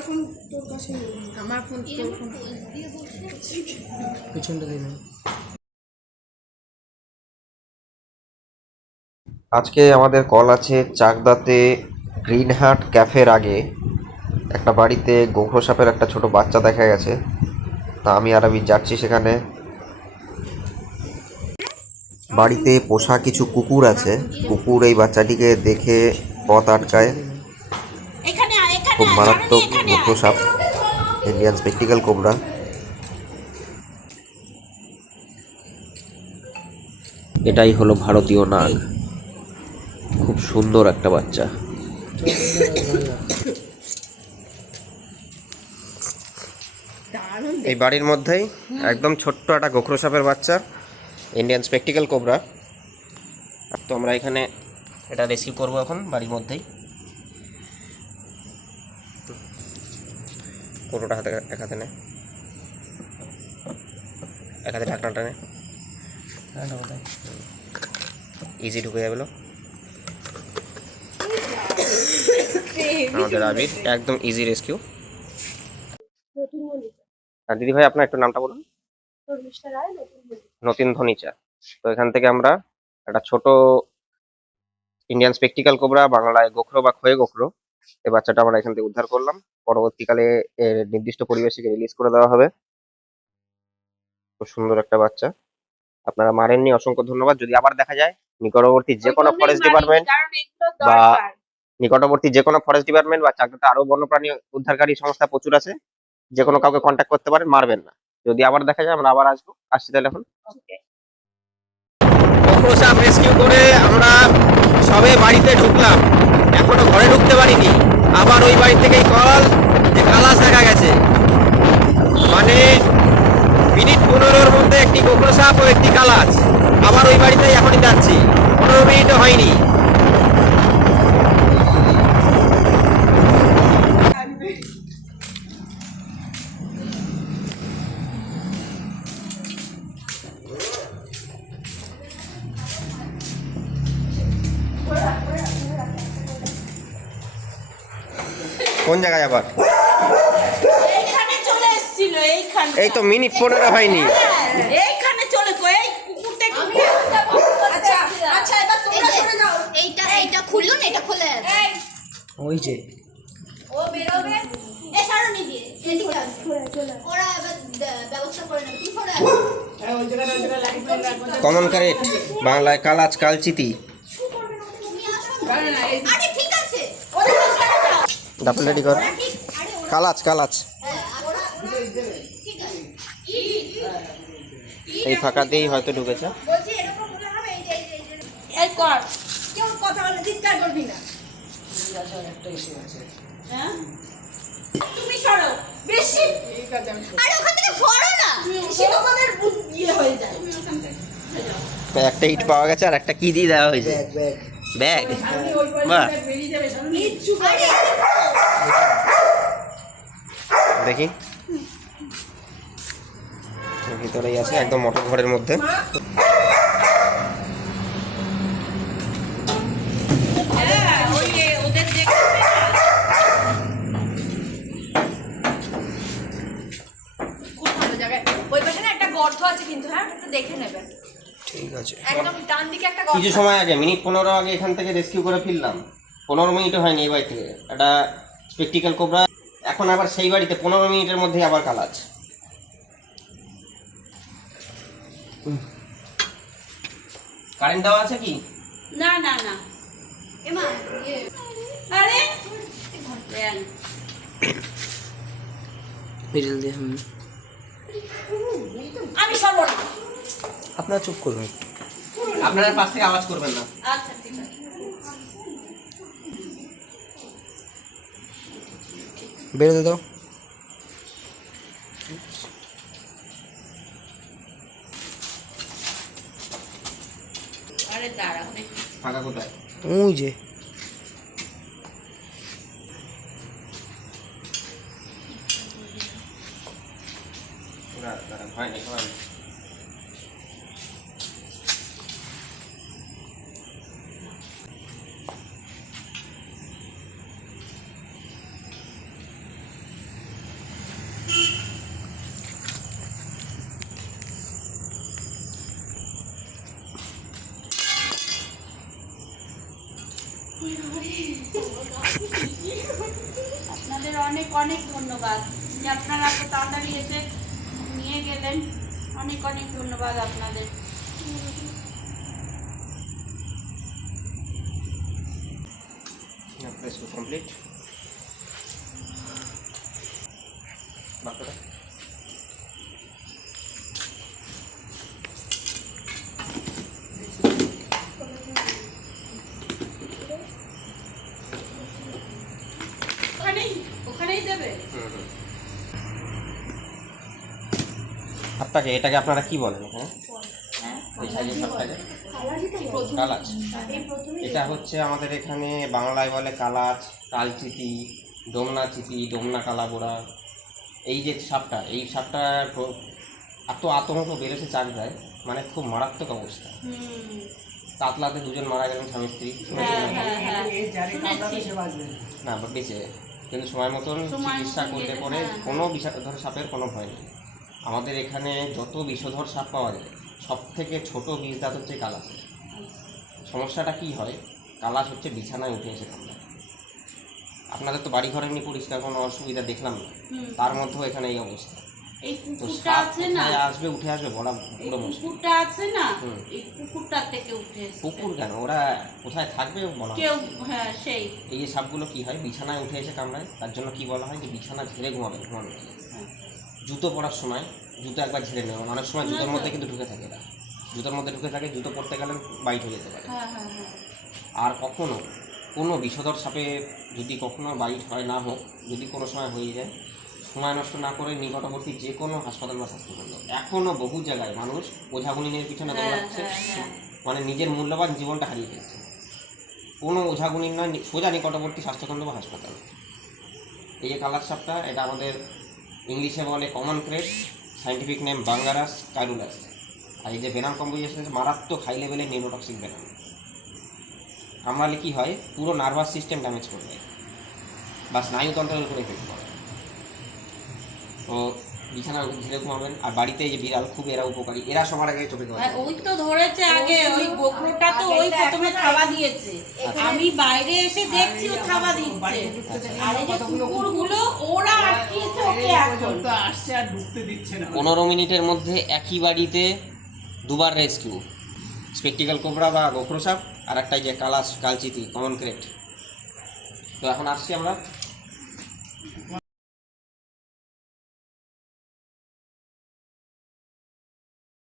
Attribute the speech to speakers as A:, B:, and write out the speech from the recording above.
A: আমার ফোন তোর কাছে।
B: আমার ফোন তোর ফোন
C: পিছনটা দিন
D: আজকে আমাদের কল আছে চাকদাতে গ্রিন হার্ট ক্যাফের আগে। একটা বাড়িতে গোঘ্র সাপের একটা ছোট বাচ্চা দেখা গেছে। তা আমি আর আমি যাচ্ছি সেখানে। বাড়িতে পোষা কিছু কুকুর আছে। কুকুর এই বাচ্চাটিকে দেখে পথ আটকায়। খুব মারাত্মক। গোঘ্র সাপ ইন্ডিয়ান স্পেকটিক্যাল কোবরা এটাই হলো ভারতীয় নাগ। খুব সুন্দর একটা বাচ্চা। এই বাড়ির মধ্যেই একদম ছোট্ট একটা গোখরো সাপের বাচ্চা, ইন্ডিয়ান স্পেকটিক্যাল কোবরা তো আমরা এখানে এটা রেসিভ করব এখন বাড়ির মধ্যেই। পুরোটা হাতে এক হাতে নে। এক হাতে ঢাকনাটা নে। ইজি ঢুকে যাবে আমাদের আবির একদম ইজি রেস্কিউ আর দিদি ভাই আপনার একটু নামটা বলুন। নতুন ধনিচা। তো এখান থেকে আমরা একটা ছোট ইন্ডিয়ান স্পেকটিক্যাল কোবরা বাংলায় গোখরো বা খয়ে গোখরো। এই বাচ্চাটা আমরা এখান থেকে উদ্ধার করলাম। পরবর্তীকালে এর নির্দিষ্ট পরিবেশে রিলিজ করে দেওয়া হবে। খুব সুন্দর একটা বাচ্চা। আপনারা মারেননি অসংখ্য ধন্যবাদ। যদি আবার দেখা যায় নিকটবর্তী যে কোনো ফরেস্ট ডিপার্টমেন্ট বা নিকটবর্তী যে কোনো ফরেস্ট ডিপার্টমেন্ট বা চাকরিতে আরও বন্যপ্রাণী উদ্ধারকারী সংস্থা প্রচুর আছে যে কোনো কাউকে কন্ট্যাক্ট করতে পারেন মারবেন না। যদি আবার দেখা যায় আমরা আবার আসব। আসছি তাহলে এখন। রেস্কিউ করে আমরা সবে বাড়িতে ঢুকলাম। এখনও ঘরে ঢুকতে পারিনি। আবার ওই বাড়ি থেকেই কল যে কালাস দেখা গেছে। মানে মিনিট পনেরোর মধ্যে একটি গোখরো সাপ ও একটি কালাস আবার ওই বাড়িতেই এখনই যাচ্ছি। পনেরো মিনিটও হয়নি। কোন জায়গায় আবার?
A: এইখানে চলে এসেছিল এইখানে।
D: এই তো মিনিট পনেরো হয়নি।
A: এইখানে চলে গো এই কুকুরটা একটু আচ্ছা আচ্ছা এবার তোমরা চলে যাও।
E: এইটা এইটা খুলুন এটা খুলে
A: এই
C: ওই যে।
A: ও বেরোবে।
E: এ সারো নিদি এদিকে আসো। ওরা এবার ব্যবস্থা করে নেবে। পরে আসো।
D: কমন কারেট বাংলায় কালাচ কালচিতি
E: তুমি আসো না। আরে ঠিক আছে ওরা ঠিক
D: ডাবল রেডি কর। কালাচ কালাচ। এই ফাঁকাতেই হয়তো ঢুকেছে।
E: বলছি এরকম হবে এই যে এই যে, এই যে।
A: এই কর।
E: কেউ কথা বলে চিৎকার করবি না।
A: হ্যাঁ? তুমি সরো বেশি।
E: আরে ওখান থেকে সরো না।
A: তোমাদের ইয়ে হয়ে যায়।
D: একটা ইট পাওয়া গেছে আর একটা কি দিয়ে দেওয়া হয়েছে।
C: ব্যাগ।
D: বাহ। দেখি। ভিতরেই আছে একদম মোটর ঘরের মধ্যে।
A: হ্যাঁ ওই
B: পাশে না একটা গর্ত আছে কিন্তু হ্যাঁ একটু দেখে নেবেন
D: ঠিক আছে।
B: একদম ডান দিকে একটা গর্ত।
D: কিছু সময় আগে মিনিট পনেরো আগে এখান থেকে রেস্কিউ করে ফিরলাম। পনেরো মিনিটও হয়নি এই বাড়ি থেকে। একটা স্পেকটিক্যাল কোবরা এখন আবার সেই বাড়িতে পনেরো মিনিটের মধ্যেই আবার কালাচ কারেন্ট দেওয়া আছে কি?
A: না না না।
E: এমা ইয়ে।
A: আরে।
C: দিয়ে
A: আমি সরবো না
C: আপনারা চুপ করবেন
D: আপনারা পাশ থেকে আওয়াজ করবেন না।
A: আচ্ছা ঠিক আছে।
C: বেরোতে দাও।
A: আরে দাঁড়াও
D: ফাঁকা কোথায়?
C: ওই যে।
D: দাঁড়া, আপনাদের
A: অনেক অনেক ধন্যবাদ যে আপনারা এত তাড়াতাড়ি এসে নিয়ে গেলেন অনেক অনেক ধন্যবাদ আপনাদের
D: কমপ্লিট বাকিটা সাপটাকে এটাকে আপনারা কি বলেন? হ্যাঁ? এই সাইজের সাপটাকে কালাচ এটা হচ্ছে আমাদের এখানে বাংলায় বলে কালাচ কালচিতি ডোমনা চিতি ডোমনা কালাবোড়া। এই যে সাপটা এই সাপটার প্র- এত আতঙ্ক বেড়েছে চাকদায় মানে খুব মারাত্মক অবস্থা। কাতলাতে দুজন মারা গেলেন স্বামী স্ত্রী।
A: হ্যাঁ হ্যাঁ হ্যাঁ
D: না বেঁচে। কিন্তু সময় মতন চিকিৎসা করলে পরে। কোনো বিষধর সাপের কোনো ভয় নেই। আমাদের এখানে যত বিষধর সাপ পাওয়া যায় সব থেকে ছোট বিষ দাঁত হচ্ছে কালাস সমস্যাটা কি হয়? কালাস হচ্ছে বিছানায় উঠে এসে কামড়ায়। আপনাদের তো বাড়ি ঘরে এমনি পরিষ্কার কোনো অসুবিধা দেখলাম না। তার মধ্যেও এখানে এই অবস্থা।
A: এই
D: তো
A: কুকুরটা আছে না?
D: আসবে উঠে আসবে বলা
A: এই
D: পুরো
A: কুকুরটা আছে না? এই কুকুরটার থেকে উঠে
D: কুকুর কেন? ওরা কোথায় থাকবে বলা
A: কেউ হ্যাঁ সেই।
D: এই যে সাপগুলো কি হয়? বিছানায় উঠে এসে কামড়ায়। তার জন্য কি বলা হয়? যে বিছানা ঝেড়ে ঘুমাবেন ঘুমানো। জুতো পরার সময় জুতো একবার ঝেড়ে নেবেন অনেক সময় জুতোর মধ্যে কিন্তু ঢুকে থাকে এরা। জুতোর মধ্যে ঢুকে থাকে জুতো পরতে গেলে বাইট হয়ে যেতে পারে।
A: হ্যাঁ হ্যাঁ হ্যাঁ।
D: আর কখনো কোনো বিষধর সাপে যদি কখনো বাইট হয় না হোক যদি কোনো সময় হয়ে যায় সময় নষ্ট না করে নিকটবর্তী যে কোনো হাসপাতাল বা স্বাস্থ্যকেন্দ্র এখনও বহু জায়গায় মানুষ ওঝাগুনিনের পিছনে দৌড়াচ্ছে। মানে নিজের মূল্যবান জীবনটা হারিয়ে ফেলছে। কোনো ওঝাগুনির নয় সোজা নিকটবর্তী স্বাস্থ্যকেন্দ্র বা হাসপাতাল। এই যে কালার সাপটা এটা আমাদের ইংলিশে বলে common krait scientific name bungarus caeruleus আর এই যে বেনাম কম্পোজিশন মারাত্মক হাই লেভেলের নিউরোটক্সিক বেনাম। কামড়ালে কী হয়, পুরো নার্ভাস সিস্টেম ড্যামেজ করে দেয়। বা স্নায়ুতন্ত্রের উপরে এফেক্ট করে। তো বিছানা ঘিরে ঘুমাবেন। আর বাড়িতে যে বিড়াল খুব এরা উপকারী। এরা সবার আগে চোখে ধরে
A: হ্যাঁ, ওই তো ধরেছে আগে ওই গোখরোটা তো ওই প্রথমে থাবা দিয়েছে। আমি বাইরে এসে দেখছি ও থাবা দিচ্ছে। আর এই যে কুকুরগুলো ওরা আটকিয়েছে ওকে এখন।
F: তো আসছে আর ঢুকতে দিচ্ছে না।
D: পনেরো মিনিটের মধ্যে একই বাড়িতে দুবার রেস্কিউ। স্পেকটিক্যাল কোবরা বা গোখরো সাপ আর একটা যে কালাস কালচিতি কমন ক্রেট। তো এখন আসছি আমরা